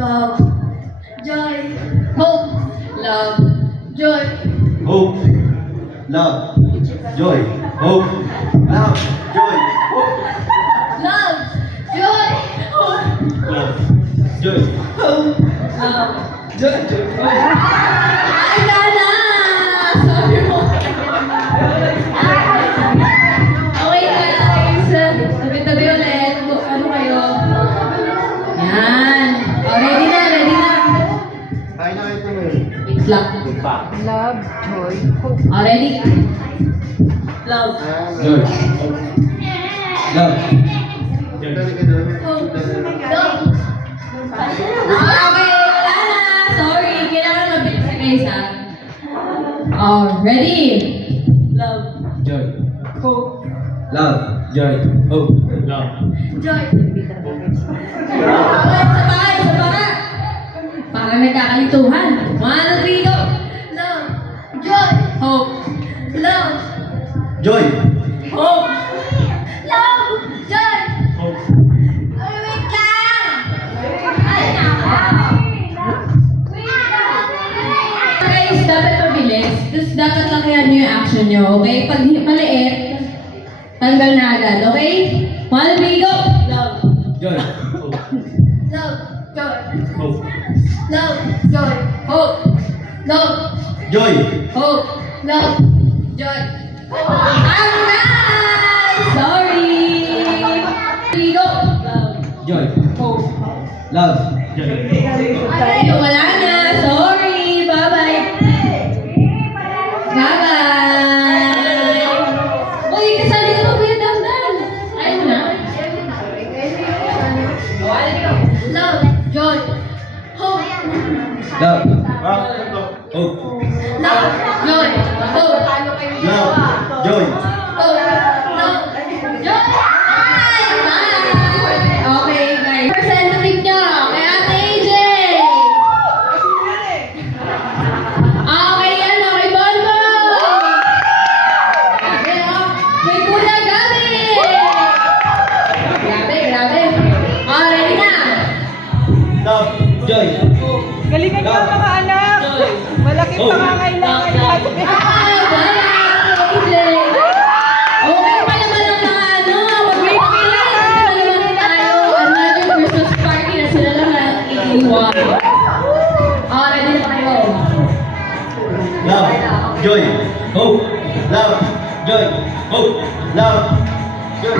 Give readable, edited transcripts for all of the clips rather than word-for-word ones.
love, joy, hope, love, joy, Hope, love, joy, hope, love, joy, hope, love, joy, hope, love, joy, hope, love. joy, joy, hope. Ay, Dana! Sabi mo. Okay, guys. Tabi-tabi ulit. Ano kayo? Yan. Oh, ready na, ready na. Kain na kayo tuloy. Wait lang. Love, joy, hope. Oh, ready? Love. Joy, love, joy. Hope. Love. Ah, okay, wala na. Sorry. Kailangan mabilis na guys, ha? Oh, ready? Love. Joy, Hope. love, joy, hope, love. Joy. Okay, isa pa. Parang nagkakalituhan. 1, 2, 3, go. Love. Joy. Hope. Love. Joy, Hope. Love. Joy. hope, Ay, wait lang. Ay, nako. Wait lang. Guys, dapat mabilis. Tapos dapat lang kaya nyo yung action nyo, okay? Pag maliit, tanggal na agad, okay? 1, 2, go. Love. joy, hope, Love. Joy. hope, Love. Joy. Hope. Love. joy, Hope. Love. Joy. Alright! Sorry! Here we go. Love. joy, Hope. love, joy. Ay, wala na. Sorry. Bye-bye. Bye-bye. Uy, kasali ka pa Kuya Damdam. Ayun na. Love. Joy. Hope. Love, hope, Love. Joy. Hope. love, joy. Oh, love, joy. Ay, bye. Okay, guys. Representative nyo, kay Ate AJ. Okay, ano, kay Bonbo. Okay, oh. Kay Kuya Gabi. Grabe. Oh, ready na. Love, joy, Galingan niyo mga anak. Joy. Malaking Hope. pangangailangan natin. Ah, bye, AJ. Okay pa naman ang mga ano, mag-wait lang tayo. Another Christmas party na sila lang na iiwan. Oh, ready na kayo. love, joy, hope, love, joy, hope, love, joy.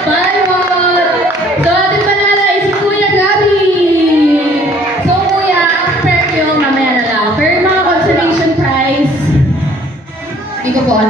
Bye, Rod! So, ating panala ay si Kuya Gabi. So, Kuya, ang premyo mamaya na lang. Pero yung mga consolation prize, hindi ko po alam.